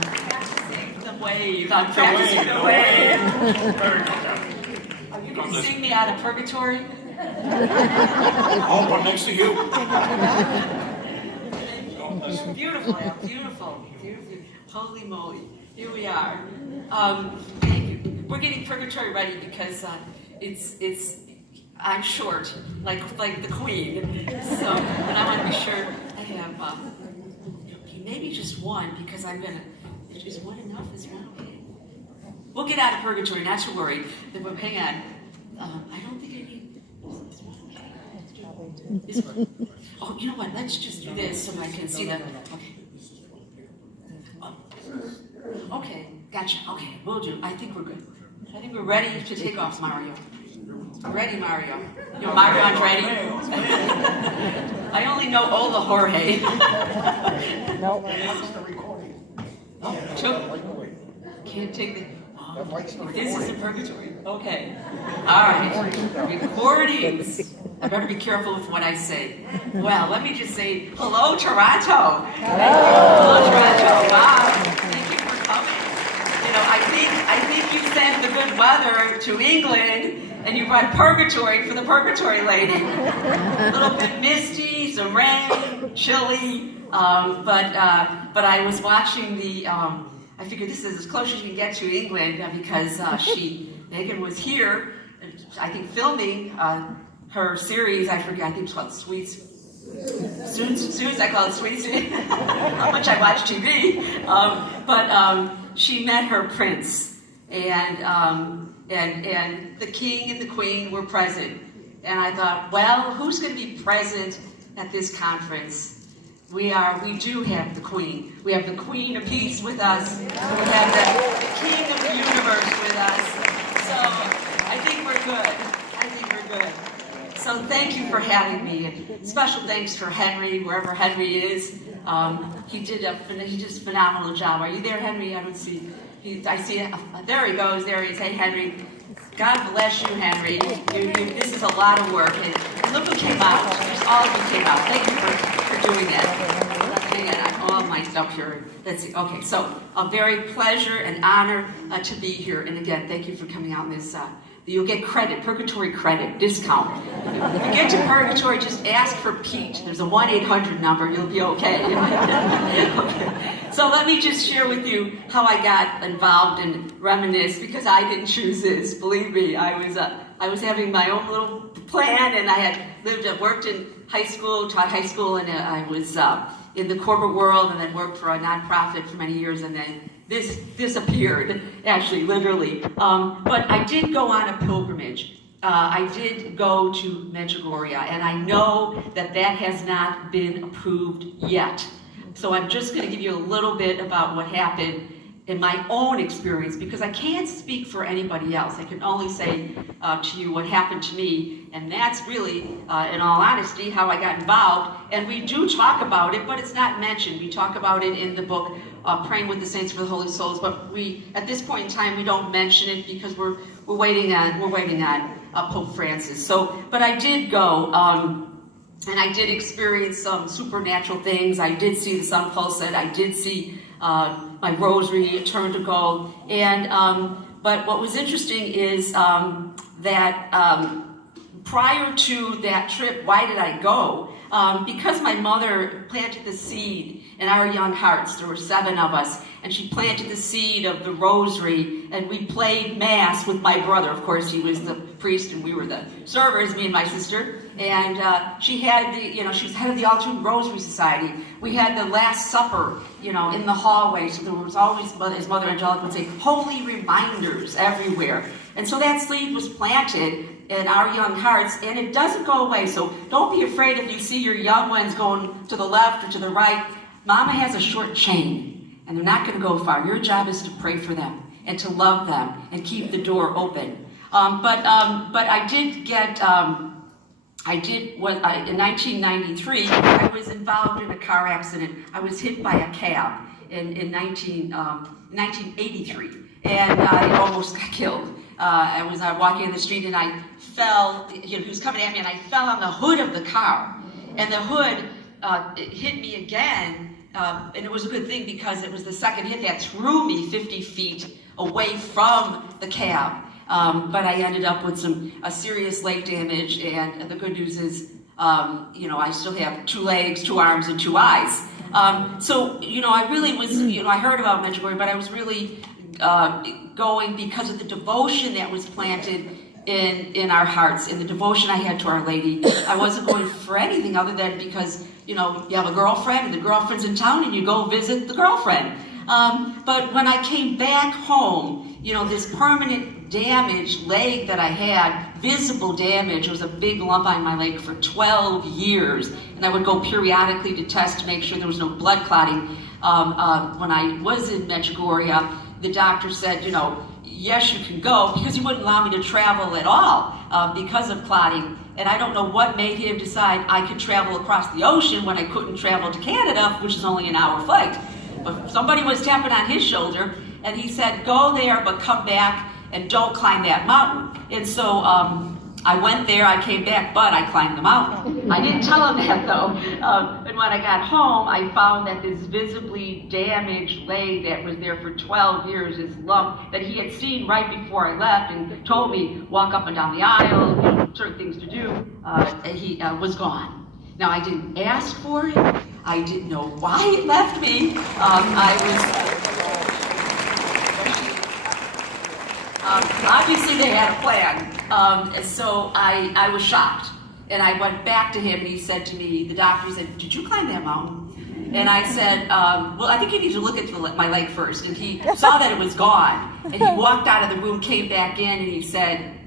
Practicing the wave. I'm practicing the wave. Are you going to sing me out of Purgatory? I'll run next to you. Beautiful, beautiful, beautiful. Holy moly. Here we are. Thank you. We're getting Purgatory ready because it's I'm short, like the Queen. So, and I want to be sure I have maybe just one because I'm gonna. Is one enough? Is one okay? We'll get out of Purgatory. Not to worry. But hang on. I don't think I need. Is one okay? Is one? Oh, you know what? Let's just do this so I can see them. Okay. Okay, gotcha. Okay, we'll do. I think we're good. I think we're ready to take off, Mario. Ready, Mario. You know, Marion's ready. I only know Ola Jorge. No. Oh, can't take the. This is a Purgatory. Okay. All right. Recordings. I better be careful with what I say. Well, let me just say hello, Toronto. Hello, Toronto. Wow. Thank you for coming. You know, I think you sent the good weather to England, and you brought Purgatory for the Purgatory Lady. A little bit misty, some rain, chilly, but I was watching the. I figured this is as close as you can get to England because Megan was here, I think, filming her series. I forget. I think it's called Sweets. Suits. I call it Sweets. How much I watch TV. But she met her prince, and the king and the queen were present. And I thought, well, who's going to be present at this conference? We do have the Queen. We have the Queen of Peace with us. We have the King of the Universe with us. So I think we're good. So thank you for having me. And special thanks for Henry, wherever Henry is. He did a phenomenal job. Are you there, Henry? I don't see. I see. There he goes. There he is. Hey, Henry. God bless you, Henry. This is a lot of work. And look who came out. All of you came out. Thank you for doing that. Hang on, I'm all mic'd up here. Let's see. Okay, so a very pleasure and honor to be here. And again, thank you for coming out in this. You'll get credit, Purgatory credit, discount. If you get to Purgatory, just ask for Pete. There's a 1-800 number. You'll be okay. Okay. So let me just share with you how I got involved and reminisce, because I didn't choose this. Believe me, I was having my own little plan, and I had worked in high school, taught high school, and I was in the corporate world, and then worked for a nonprofit for many years, and then this disappeared, actually, literally. But I did go on a pilgrimage. I did go to Medjugorje, and I know that has not been approved yet. So I'm just going to give you a little bit about what happened in my own experience, because I can't speak for anybody else. I can only say to you what happened to me, and that's really, in all honesty, how I got involved. And we do talk about it, but it's not mentioned. We talk about it in the book, Praying with the Saints for the Holy Souls, but at this point in time, we don't mention it because we're waiting on Pope Francis. So, but I did go. And I did experience some supernatural things. I did see the sun pulsate. I did see my rosary turn to gold. And but what was interesting is that prior to that trip, why did I go? Because my mother planted the seed in our young hearts. There were 7 of us, and she planted the seed of the rosary, and we played Mass with my brother. Of course, he was the priest, and we were the servers, me and my sister. And she had she was head of the Altoon Rosary Society. We had the Last Supper, in the hallway. So there was always, as Mother Angelica would say, holy reminders everywhere. And so that seed was planted in our young hearts, and it doesn't go away. So don't be afraid if you see your young ones going to the left or to the right. Mama has a short chain, and they're not going to go far. Your job is to pray for them and to love them and keep the door open. But I did get. In 1993, I was involved in a car accident. I was hit by a cab in 1983, and I almost got killed. I was walking in the street, and I fell. He was coming at me, and I fell on the hood of the car, and the hood it hit me again, and it was a good thing because it was the second hit that threw me 50 feet away from the cab. But I ended up with a serious leg damage, and the good news is, I still have 2 legs, 2 arms, and 2 eyes. So, I really was, I heard about Medjugorje, but I was really going because of the devotion that was planted in our hearts, in the devotion I had to Our Lady. I wasn't going for anything other than because, you have a girlfriend, and the girlfriend's in town, and you go visit the girlfriend. But when I came back home, this permanent damaged leg that I had, visible damage, was a big lump on my leg for 12 years. And I would go periodically to test to make sure there was no blood clotting. When I was in Medjugorje, the doctor said, yes, you can go, because he wouldn't allow me to travel at all because of clotting. And I don't know what made him decide I could travel across the ocean when I couldn't travel to Canada, which is only an hour flight. But somebody was tapping on his shoulder, and he said, go there, but come back and don't climb that mountain. And so I went there, I came back, but I climbed the mountain. I didn't tell him that, though. And when I got home, I found that this visibly damaged leg that was there for 12 years, this lump that he had seen right before I left and told me, walk up and down the aisle, certain things to do, and he was gone. Now, I didn't ask for it. I didn't know why it left me. Obviously they had a plan, and so I was shocked. And I went back to him, and he said to me, the doctor said, did you climb that mountain? And I said, well, I think you need to look at my leg first. And he saw that it was gone. And he walked out of the room, came back in, and he said,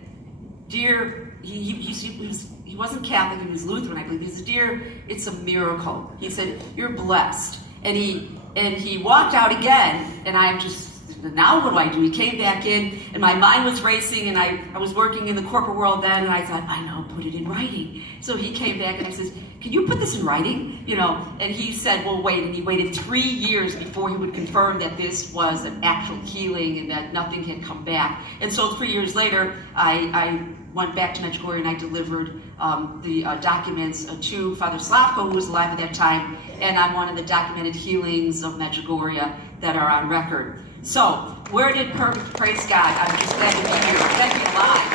dear, he wasn't Catholic, he was Lutheran, I believe. He said, dear, it's a miracle. He said, you're blessed. And he walked out again, and I'm just, now what do? He came back in, and my mind was racing, and I was working in the corporate world then, and I thought, I know, put it in writing. So he came back, and I said, can you put this in writing? And he said, well, wait, and he waited 3 years before he would confirm that this was an actual healing and that nothing had come back. And so 3 years later, I went back to Medjugorje, and I delivered the documents to Father Slavko, who was alive at that time, and I'm one of the documented healings of Medjugorje that are on record. So, where did praise God, I'm just glad to be here, glad to be alive.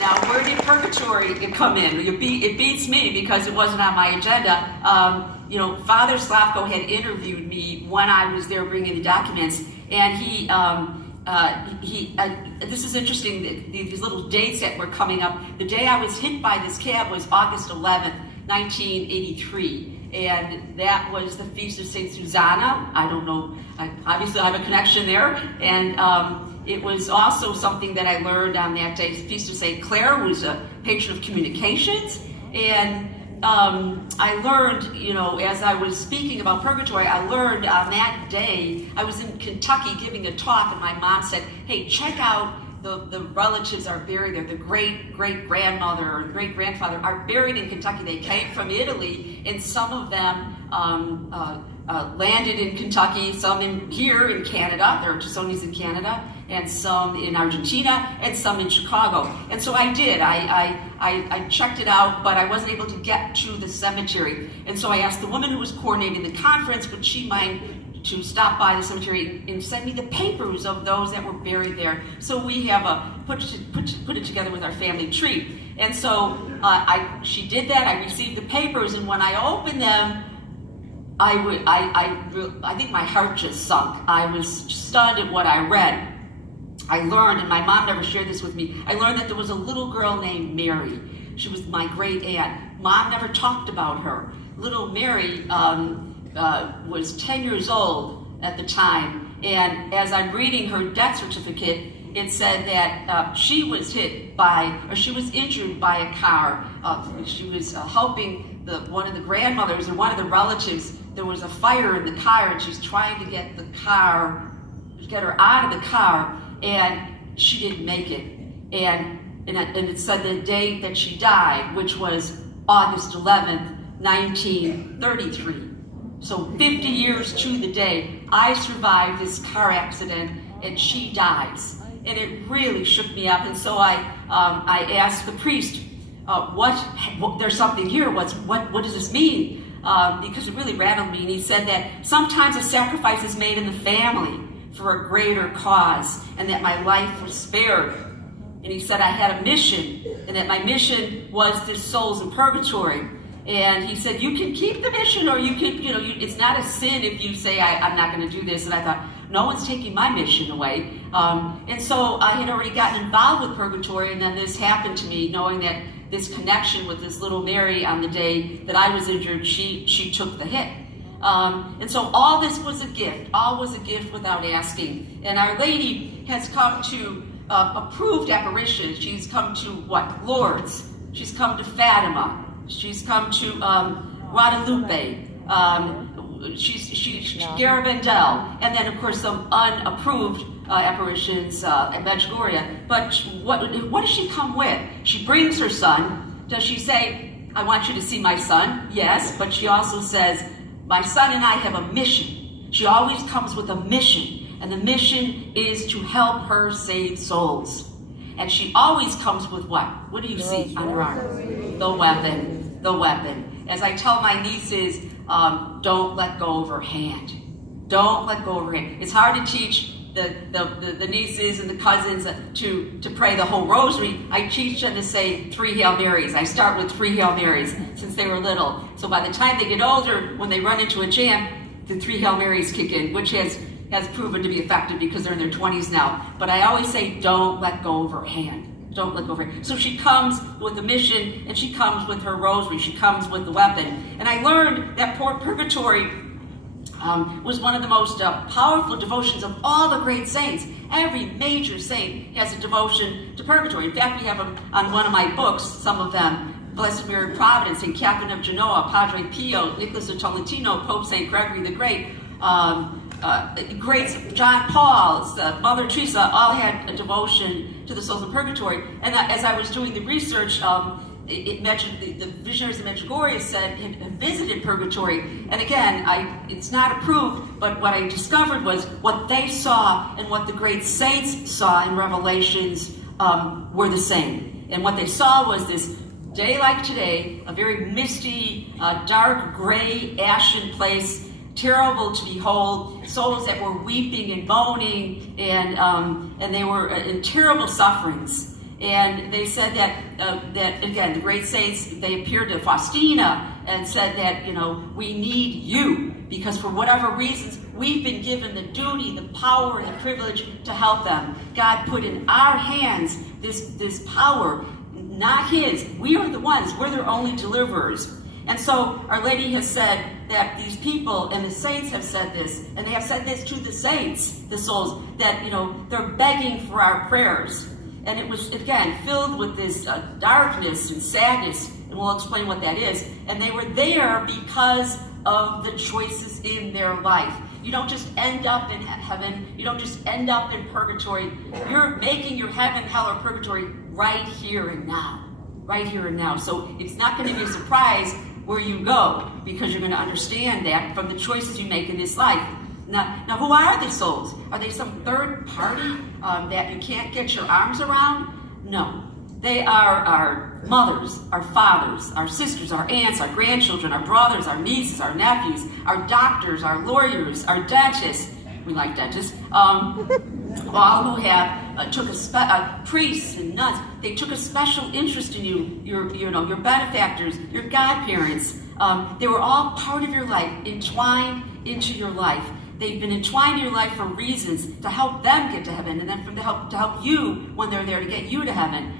Now, where did Purgatory come in? It beats me because it wasn't on my agenda. Father Slavko had interviewed me when I was there bringing the documents, and this is interesting, these little dates that were coming up. The day I was hit by this cab was August 11th, 1983. And that was the Feast of St. Susanna. I don't know, obviously I have a connection there. And it was also something that I learned on that day, the Feast of St. Clare, who was a patron of communications. And I learned, as I was speaking about Purgatory, I learned on that day, I was in Kentucky giving a talk, and my mom said, hey, check out the relatives are buried there. The great-great-grandmother or great-grandfather are buried in Kentucky. They came from Italy, and some of them landed in Kentucky, some here in Canada. There are Tassones in Canada, and some in Argentina, and some in Chicago. And so I did. I checked it out, but I wasn't able to get to the cemetery. And so I asked the woman who was coordinating the conference, would she mind to stop by the cemetery and send me the papers of those that were buried there. So we have put it together with our family tree. And so she did that. I received the papers, and when I opened them, I think my heart just sunk. I was stunned at what I read. I learned, and my mom never shared this with me, I learned that there was a little girl named Mary. She was my great aunt. Mom never talked about her. Little Mary was 10 years old at the time, and as I'm reading her death certificate, it said that she was injured by a car. She was helping one of the grandmothers or one of the relatives. There was a fire in the car, and she's trying to get her out of the car, and she didn't make it. And it said the day that she died, which was August 11th, 1933. So 50 years to the day, I survived this car accident, and she dies. And it really shook me up. And so I asked the priest, there's something here, what does this mean? because it really rattled me. And he said that sometimes a sacrifice is made in the family for a greater cause, and that my life was spared. And he said I had a mission, and that my mission was this souls in purgatory. And he said, you can keep the mission, or you can, it's not a sin if you say, I'm not going to do this. And I thought, no one's taking my mission away. And so I had already gotten involved with purgatory, and then this happened to me, knowing that this connection with this little Mary on the day that I was injured, she took the hit. And so all this was a gift. All was a gift without asking. And Our Lady has come to approved apparitions. She's come to Lourdes. She's come to Fatima. She's come to Guadalupe. She's Garabandal, and then of course some unapproved apparitions at Medjugorje. But what does she come with? She brings her son. Does she say, I want you to see my son? Yes, but she also says, my son and I have a mission. She always comes with a mission, and the mission is to help her save souls. And she always comes with what? What do you see on her arm? The weapon. The weapon. As I tell my nieces, don't let go of her hand. Don't let go of her hand. It's hard to teach the nieces and the cousins to pray the whole rosary. I teach them to say 3 Hail Marys. I start with 3 Hail Marys since they were little. So by the time they get older, when they run into a jam, the 3 Hail Marys kick in, which has proven to be effective because they're in their 20s now. But I always say, don't let go of her hand. Don't let go of her hand. So she comes with a mission, and she comes with her rosary. She comes with the weapon. And I learned that Purgatory was one of the most powerful devotions of all the great saints. Every major saint has a devotion to Purgatory. In fact, we have them on one of my books, some of them. Blessed Mary of Providence, St. Catherine of Genoa, Padre Pio, Nicholas of Tolentino, Pope St. Gregory the Great, great John Paul, Mother Teresa, all had a devotion to the souls of purgatory. And as I was doing the research, it mentioned the visionaries of Medjugorje had visited purgatory. And again, it's not approved, but what I discovered was what they saw and what the great saints saw in Revelations were the same. And what they saw was this day like today, a very misty, dark, gray, ashen place, terrible to behold, souls that were weeping and moaning, and they were in terrible sufferings. And they said that again, the great saints, they appeared to Faustina and said that, we need you, because for whatever reasons, we've been given the duty, the power, and the privilege to help them. God put in our hands this power, not his. We are the ones, we're their only deliverers. And so Our Lady has said that these people, and the saints have said this, and they have said this to the saints, the souls, that, they're begging for our prayers. And it was, again, filled with this darkness and sadness, and we'll explain what that is. And they were there because of the choices in their life. You don't just end up in heaven. You don't just end up in purgatory. You're making your heaven, hell, or purgatory right here and now. Right here and now. So it's not going to be a surprise where you go, because you're going to understand that from the choices you make in this life. Now, who are these souls? Are they some third party that you can't get your arms around? No. They are our mothers, our fathers, our sisters, our aunts, our grandchildren, our brothers, our nieces, our nephews, our doctors, our lawyers, our dentists. We like dentists. All who have took priests and nuns. They took a special interest in you. Your benefactors, your godparents. They were all part of your life, entwined into your life. They've been entwined in your life for reasons to help them get to heaven, and then to help you when they're there to get you to heaven.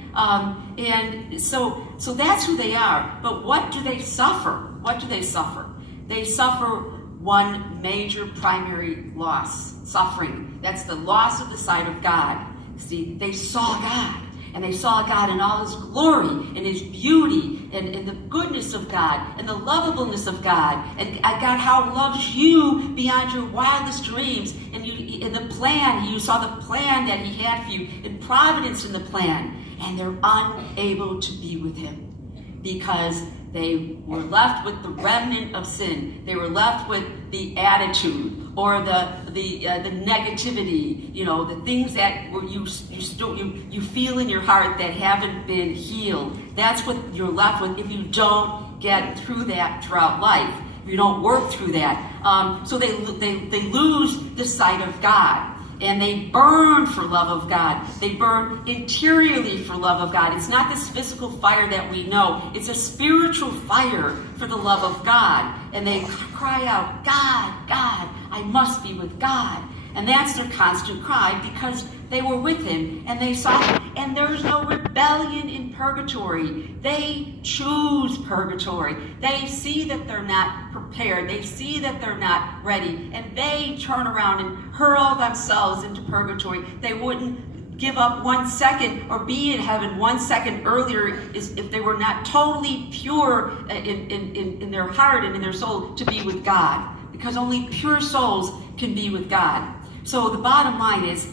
And so that's who they are. But what do they suffer? What do they suffer? They suffer one major primary loss, suffering. That's the loss of the sight of God. See, they saw God. And they saw God in all his glory and his beauty and the goodness of God and the lovableness of God. And God, how loves you beyond your wildest dreams. And in the plan, you saw the plan that he had for you, and providence in the plan. And they're unable to be with him because they were left with the remnant of sin. They were left with the attitude or the negativity, the things that you feel in your heart that haven't been healed. That's what you're left with if you don't get through that throughout life. you don't work through that. So they lose the sight of God. And they burn for love of God. They burn interiorly for love of God. It's not this physical fire that we know. It's a spiritual fire for the love of God. And they cry out, God, God, I must be with God. And that's their constant cry because they were with him and they saw him. And there's no rebellion in purgatory. They choose purgatory. They see that they're not prepared. They see that they're not ready. And they turn around and hurl themselves into purgatory. They wouldn't give up 1 second or be in heaven 1 second earlier if they were not totally pure in their heart and in their soul to be with God. Because only pure souls can be with God. So the bottom line is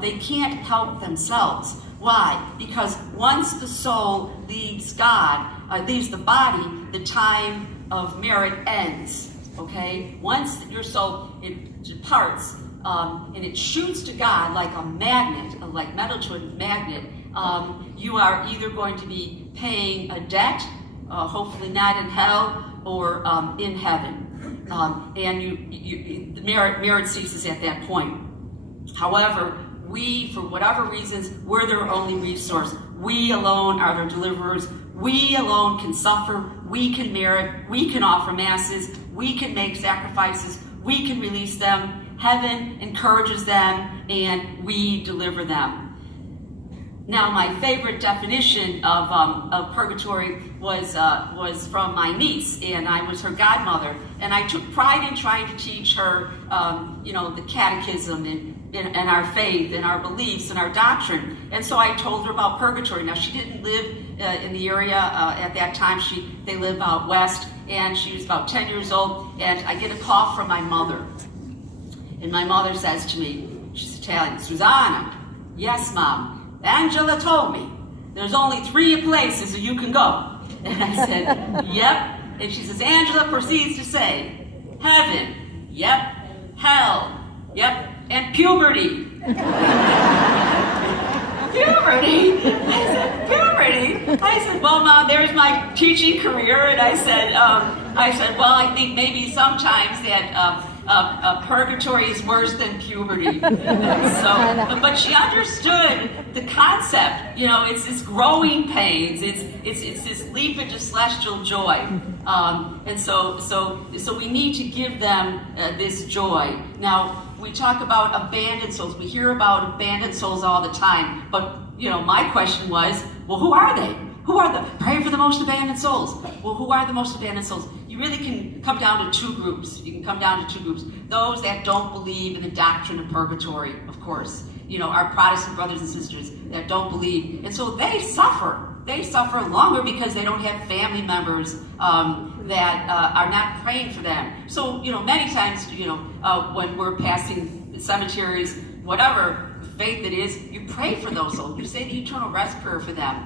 they can't help themselves. Why? Because once the soul leaves God, leaves the body, the time of merit ends. Okay? Once your soul departs and it shoots to God like a magnet, like metal to a magnet, you are either going to be paying a debt, hopefully not in hell, or in heaven. And the merit ceases at that point. However, we, for whatever reasons, we're their only resource. We alone are their deliverers. We alone can suffer. We can merit. We can offer masses. We can make sacrifices. We can release them. Heaven encourages them, and we deliver them. Now, my favorite definition of purgatory was from my niece, and I was her godmother, and I took pride in trying to teach her, the catechism and our faith and our beliefs and our doctrine. And so I told her about purgatory. Now, she didn't live in the area at that time. They live out west, and she was about 10 years old, and I get a call from my mother. And my mother says to me, she's Italian, Susanna, yes, Mom, Angela told me there's only 3 places that you can go. And I said, yep. And she says, Angela proceeds to say, heaven, yep, hell, yep, and puberty. Puberty? I said, puberty? I said, well, Mom, there's my teaching career. And I said, well, I think maybe sometimes that purgatory is worse than puberty. But she understood the concept. It's this growing pains. It's this leap into celestial joy. And so we need to give them this joy. Now, we talk about abandoned souls. We hear about abandoned souls all the time. But, my question was, well, who are they? Pray for the most abandoned souls. Well, who are the most abandoned souls? You really can come down to 2 groups. You can come down to 2 groups. Those that don't believe in the doctrine of purgatory, of course. Our Protestant brothers and sisters that don't believe. And so they suffer. They suffer longer because they don't have family members that are not praying for them. So, many times, when we're passing the cemeteries, whatever faith it is, you pray for those souls. You say the eternal rest prayer for them.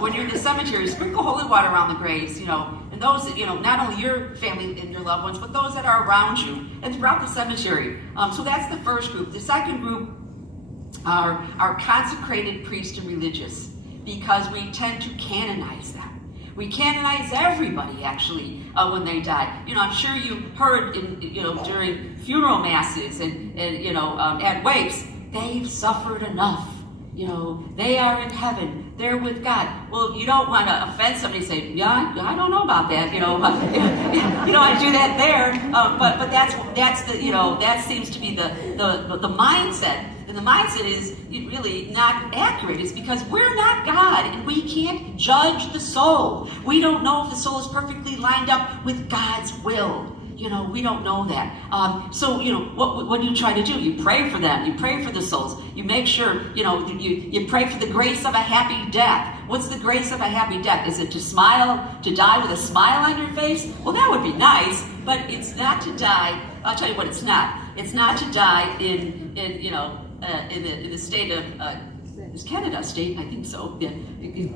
When you're in the cemetery, sprinkle holy water around the graves, and those that, not only your family and your loved ones, but those that are around you and throughout the cemetery. So that's the first group. The second group are consecrated priests and religious, because we tend to canonize them. We canonize everybody, actually, when they die. I'm sure you heard, during funeral masses and at wakes, they've suffered enough. They are in heaven. They're with God. Well, you don't want to offend somebody and say, yeah, I don't know about that. You don't want to do that there. But that's the that seems to be the mindset. And the mindset is really not accurate. It's because we're not God and we can't judge the soul. We don't know if the soul is perfectly lined up with God's will. We don't know that. So, what do you try to do? You pray for them. You pray for the souls. You make sure, you pray for the grace of a happy death. What's the grace of a happy death? Is it to die with a smile on your face? Well, that would be nice, but it's not to die. I'll tell you what it's not. It's not to die in the state of, is Canada a state? I think so. Yeah.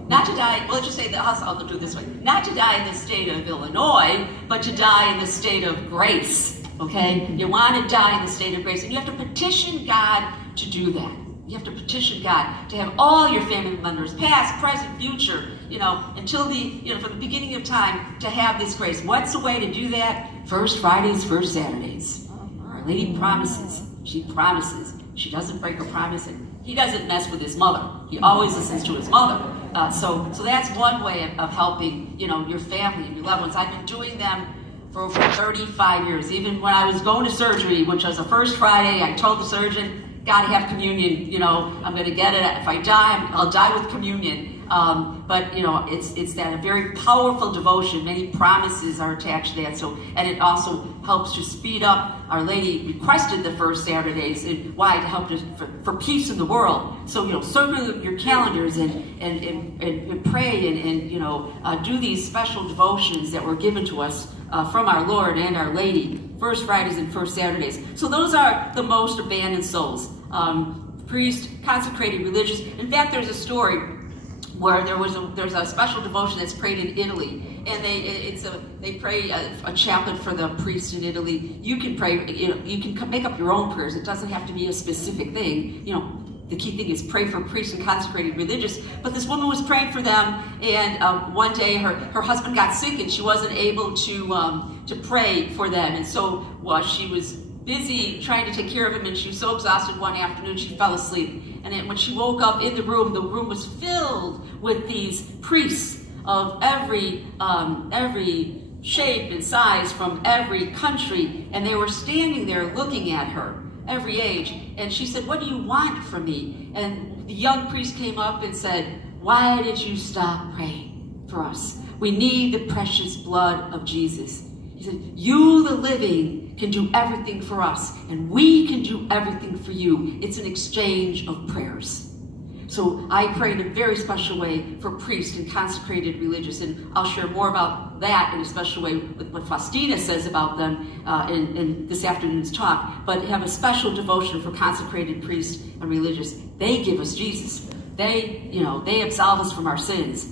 Not to die, well, let's just say, I'll do it this way. Not to die in the state of Illinois, but to die in the state of grace, okay? You want to die in the state of grace, and you have to petition God to do that. You have to petition God to have all your family members, past, present, future, until from the beginning of time, to have this grace. What's the way to do that? First Fridays, first Saturdays. Our Lady promises. She promises. She doesn't break her promise, and he doesn't mess with his mother. He always listens to his mother. So that's one way of helping, your family and your loved ones. I've been doing them for over 35 years. Even when I was going to surgery, which was the first Friday, I told the surgeon, got to have communion. I'm going to get it. If I die, I'll die with communion. But it's that a very powerful devotion. Many promises are attached to that. And it also helps to speed up. Our Lady requested the first Saturdays, and why? To help for peace in the world. So circle your calendars and pray and do these special devotions that were given to us from our Lord and Our Lady. First Fridays and first Saturdays. So those are the most abandoned souls. Priest, consecrated, religious. In fact, there's a story where there's a special devotion that's prayed in Italy, and they pray a chaplet for the priest in Italy. You can pray, you can make up your own prayers. It doesn't have to be a specific thing. The key thing is pray for priests and consecrated religious. But this woman was praying for them, and one day her husband got sick, and she wasn't able to pray for them. And so she was busy trying to take care of him, and she was so exhausted one afternoon she fell asleep. And then when she woke up in the room was filled with these priests of every shape and size from every country, and they were standing there looking at her, every age. And she said, "What do you want from me?" And the young priest came up and said, "Why did you stop praying for us? We need the precious blood of Jesus." He said, "You, the living, can do everything for us, and we can do everything for you. It's an exchange of prayers." So I pray in a very special way for priests and consecrated religious, and I'll share more about that in a special way with what Faustina says about them in this afternoon's talk. But have a special devotion for consecrated priests and religious. They give us Jesus. They absolve us from our sins.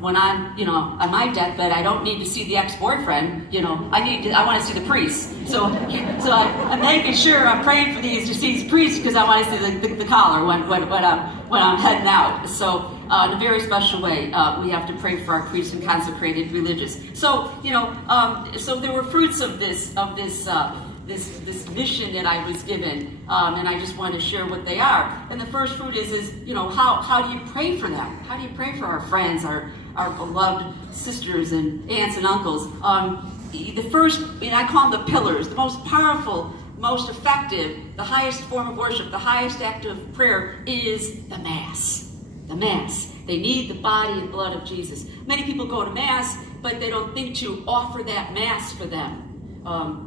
When I'm, on my deathbed, I don't need to see the ex-boyfriend. I want to see the priest. So I'm making sure I'm praying for these to see these priests, because I want to see the collar when I'm heading out. So in a very special way, we have to pray for our priests and consecrated religious. So so there were fruits of this mission that I was given, and I just want to share what they are. And the first fruit is how do you pray for them? How do you pray for our friends, our beloved sisters and aunts and uncles? The first, and I call them the pillars, the most powerful, most effective, the highest form of worship, the highest act of prayer is the Mass. The Mass. They need the body and blood of Jesus. Many people go to Mass, but they don't think to offer that Mass for them.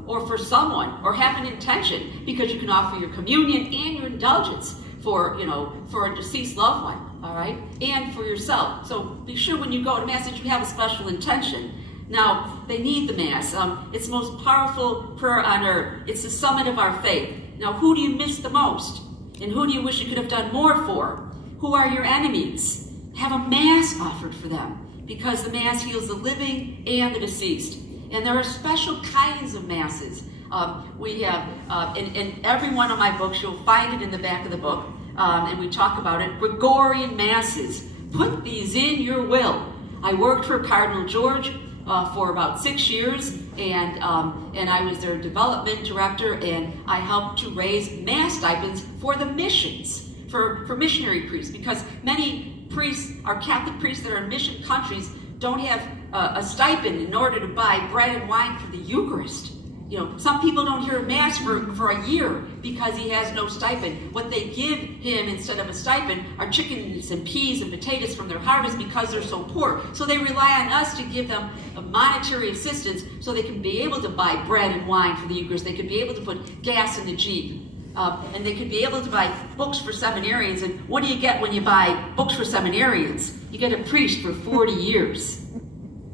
Or for someone, or have an intention, because you can offer your communion and your indulgence for a deceased loved one, all right, and for yourself. So be sure when you go to Mass that you have a special intention. Now, they need the Mass. It's the most powerful prayer on earth. It's the summit of our faith. Now, who do you miss the most? And who do you wish you could have done more for? Who are your enemies? Have a Mass offered for them, because the Mass heals the living and the deceased. And there are special kinds of Masses. We have, in every one of my books, you'll find it in the back of the book, and we talk about it, Gregorian Masses. Put these in your will. I worked for Cardinal George for about 6 years, and I was their development director, and I helped to raise Mass stipends for the missions, for missionary priests, because many priests, our Catholic priests that are in mission countries, don't have a stipend in order to buy bread and wine for the Eucharist. Some people don't hear Mass for a year because he has no stipend. What they give him instead of a stipend are chickens and peas and potatoes from their harvest, because they're so poor. So they rely on us to give them a monetary assistance so they can be able to buy bread and wine for the Eucharist. They could be able to put gas in the Jeep. And they could be able to buy books for seminarians. And what do you get when you buy books for seminarians? You get a priest for 40 years.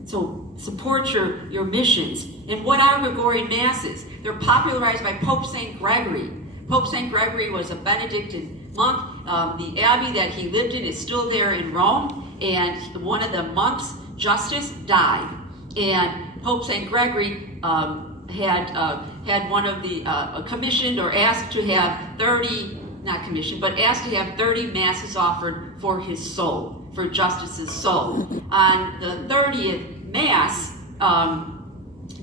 So support your missions. And what are Gregorian Masses? They're popularized by Pope St. Gregory. Pope St. Gregory was a Benedictine monk. The abbey that he lived in is still there in Rome. And one of the monks, Justus, died. And Pope St. Gregory had one of the commissioned or asked to have 30 not commissioned, but asked to have 30 masses offered for his soul, for Justice's soul. On the 30th mass,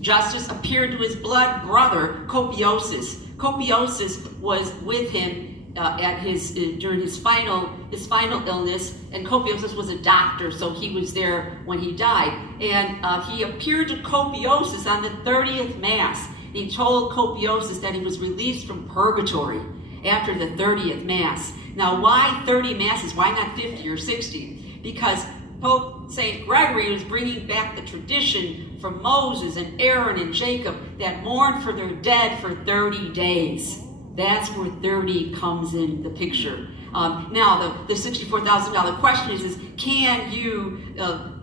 Justice appeared to his blood brother, Copiosus. Copiosus was with him at his during his final illness, and Copiosus was a doctor, so he was there when he died. And he appeared to Copiosus on the 30th mass. He told Copiosus that he was released from purgatory after the 30th mass. Now, why 30 masses? Why not 50 or 60? Because Pope St. Gregory was bringing back the tradition from Moses and Aaron and Jacob that mourned for their dead for 30 days. That's where 30 comes in the picture. Now, the $64,000 question is can you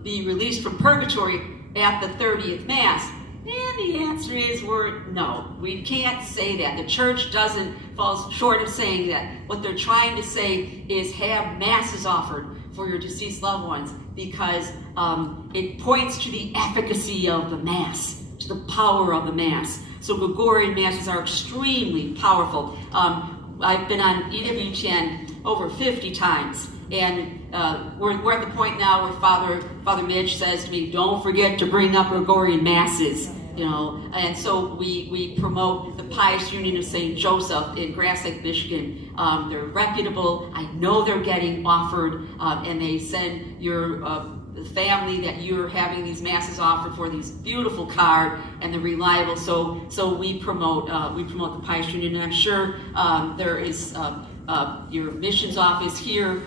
be released from purgatory at the 30th Mass? And the answer is no, we can't say that. The church falls short of saying that. What they're trying to say is have masses offered for your deceased loved ones, because it points to the efficacy of the Mass, to the power of the Mass. So Gregorian Masses are extremely powerful. I've been on EWTN over 50 times, and we're at the point now where Father Midge says to me, don't forget to bring up Gregorian Masses. And so we promote the Pious Union of St. Joseph in Grass Lake, Michigan. They're reputable. I know they're getting offered, and they send your family that you're having these masses offered for these beautiful card, and they're reliable. So we promote the Pious Union, and I'm sure there is your missions office here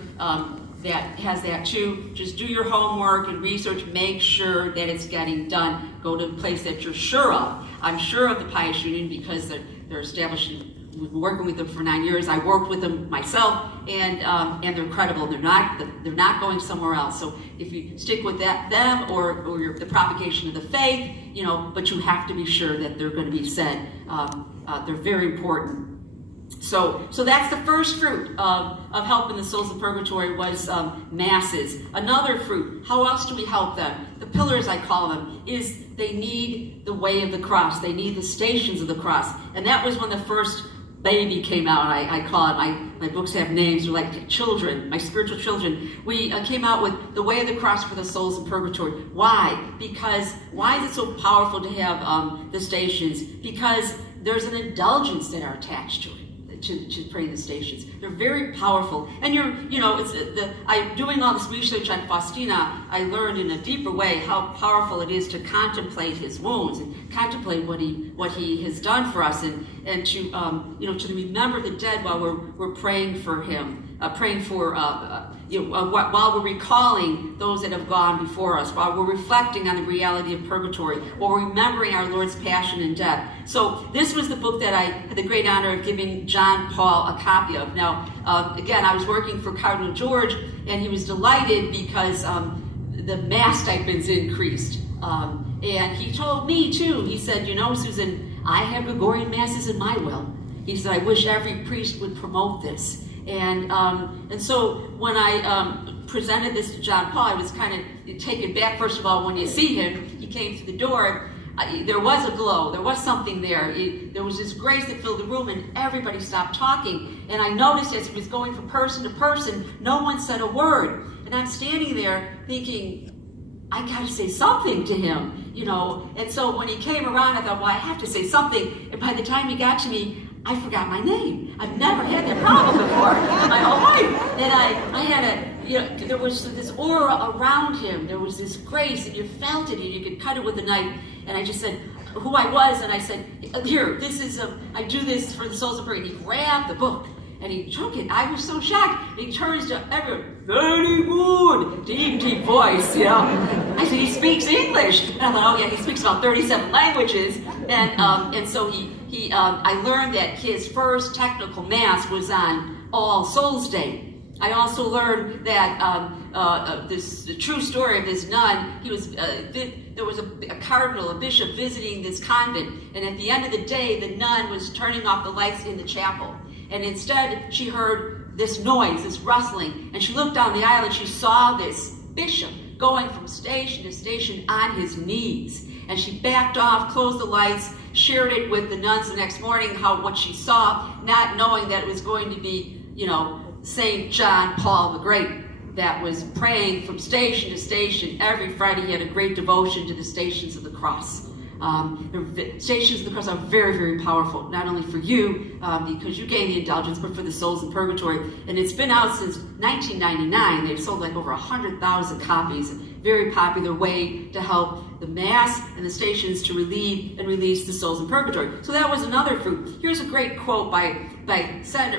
that has that too. Just do your homework and research. Make sure that it's getting done. Go to a place that you're sure of. I'm sure of the Pious Union because they're establishing. We've been working with them for 9 years. I worked with them myself, and they're credible. They're not going somewhere else. So if you stick with them or the propagation of the faith, but you have to be sure that they're going to be said. They're very important. So that's the first fruit of helping the souls of purgatory was masses. Another fruit, how else do we help them? The pillars, I call them, is they need the way of the cross. They need the stations of the cross. And that was when the first baby came out. I call it, my books have names, they're like children, my spiritual children. We came out with the way of the cross for the souls of purgatory. Why? Because, why is it so powerful to have the stations? Because there's an indulgence that are attached to it. To pray in the stations. They're very powerful. And I'm doing all this research on Faustina, I learned in a deeper way how powerful it is to contemplate his wounds and contemplate what he has done for us, and to to remember the dead while we're praying for him, while we're recalling those that have gone before us, while we're reflecting on the reality of purgatory, while we're remembering our Lord's passion and death. So this was the book that I had the great honor of giving John Paul a copy of. Now, again, I was working for Cardinal George, and he was delighted because the Mass stipends increased. And he told me, too, he said, Susan, I have Gregorian Masses in my will. He said, I wish every priest would promote this. And so when I presented this to John Paul, I was kind of taken back. First of all, when you see him, he came through the door. There was a glow. There was something there. There was this grace that filled the room, and everybody stopped talking. And I noticed as he was going from person to person, no one said a word. And I'm standing there thinking, I got to say something to him, And so when he came around, I thought, well, I have to say something. And by the time he got to me, I forgot my name. I've never had that problem before in my whole life. And I had there was this aura around him. There was this grace, and you felt it, and you could cut it with a knife. And I just said who I was, and I said, here, this is, I do this for the souls of purgatory. And he grabbed the book, and he took it. I was so shocked. And he turns to everyone, very good, deep voice, I said, he speaks English. And I thought, oh yeah, he speaks about 37 languages. And so I learned that his first technical Mass was on All Souls Day. I also learned that the true story of this nun. There was a cardinal, a bishop visiting this convent, and at the end of the day, the nun was turning off the lights in the chapel, and instead she heard this noise, this rustling, and she looked down the aisle and she saw this bishop going from station to station on his knees. And she backed off, closed the lights, shared it with the nuns the next morning, what she saw, not knowing that it was going to be St. John Paul the Great, that was praying from station to station. Every Friday he had a great devotion to the Stations of the Cross. The Stations of the Cross are very, very powerful, not only for you, because you gain the indulgence, but for the souls in purgatory. And it's been out since 1999. They've sold like over 100,000 copies. Very popular way to help the Mass and the Stations to relieve and release the souls in purgatory. So that was another fruit. Here's a great quote by St.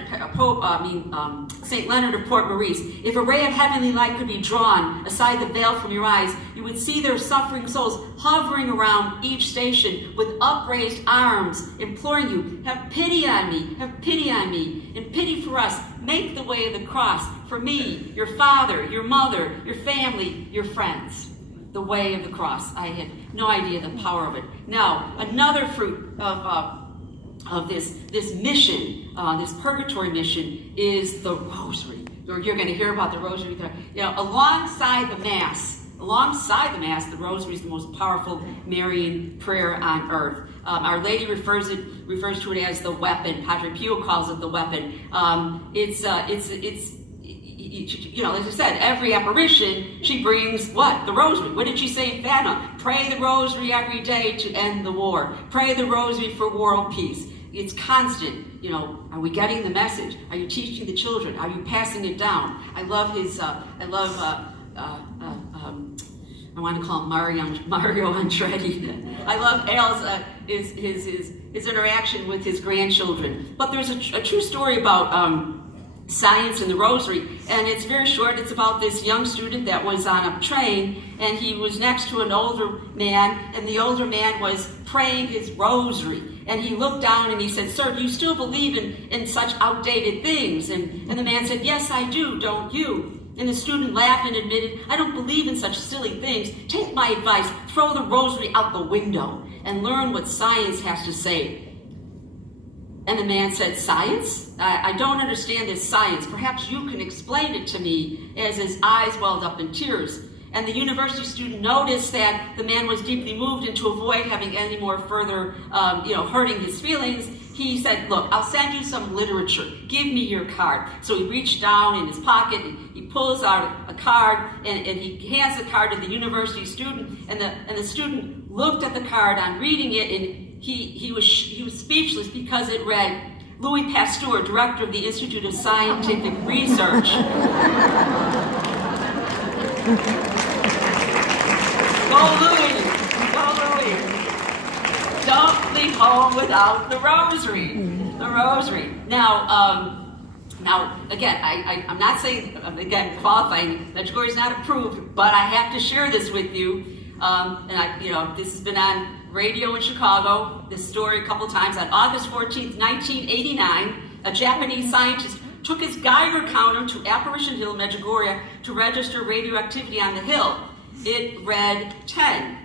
Leonard of Port Maurice. If a ray of heavenly light could be drawn aside the veil from your eyes, you would see their suffering souls hovering around each station with upraised arms, imploring you, have pity on me, have pity on me, and pity for us. Make the way of the cross for me, your father, your mother, your family, your friends. The way of the cross. I had no idea the power of it. Now, another fruit of this mission, this purgatory mission, is the rosary. You're going to hear about the rosary. Alongside the Mass, the rosary is the most powerful Marian prayer on earth. Our Lady refers to it as the weapon. Padre Pio calls it the weapon. As I said, every apparition, she brings what? The rosary. What did she say in Fatima? Pray the rosary every day to end the war. Pray the rosary for world peace. It's constant. Are we getting the message? Are you teaching the children? Are you passing it down? I love I want to call him Mario Andretti. I love Al's his interaction with his grandchildren. But there's a true story about science and the rosary, and it's very short. It's about this young student that was on a train, and he was next to an older man, and the older man was praying his rosary. And he looked down and he said, "Sir, do you still believe in such outdated things?" And the man said, "Yes, I do, don't you?" And the student laughed and admitted, "I don't believe in such silly things. Take my advice, throw the rosary out the window and learn what science has to say." And the man said, "Science? I don't understand this science. Perhaps you can explain it to me," as his eyes welled up in tears. And the university student noticed that the man was deeply moved, and to avoid having any more further, hurting his feelings, he said, "Look, I'll send you some literature. Give me your card." So he reached down in his pocket, and he pulls out a card, and he hands the card to the university student, and the student looked at the card on reading it, and he was speechless because it read, "Louis Pasteur, Director of the Institute of Scientific Research." Go Louis! Go Louis! Don't leave home without the rosary. The rosary. Now again, I'm not saying, again, qualifying, Medjugorje is not approved, but I have to share this with you. This has been on radio in Chicago, this story a couple times. On August 14th, 1989, a Japanese scientist took his Geiger counter to Apparition Hill, Medjugorje, to register radioactivity on the hill. It read 10.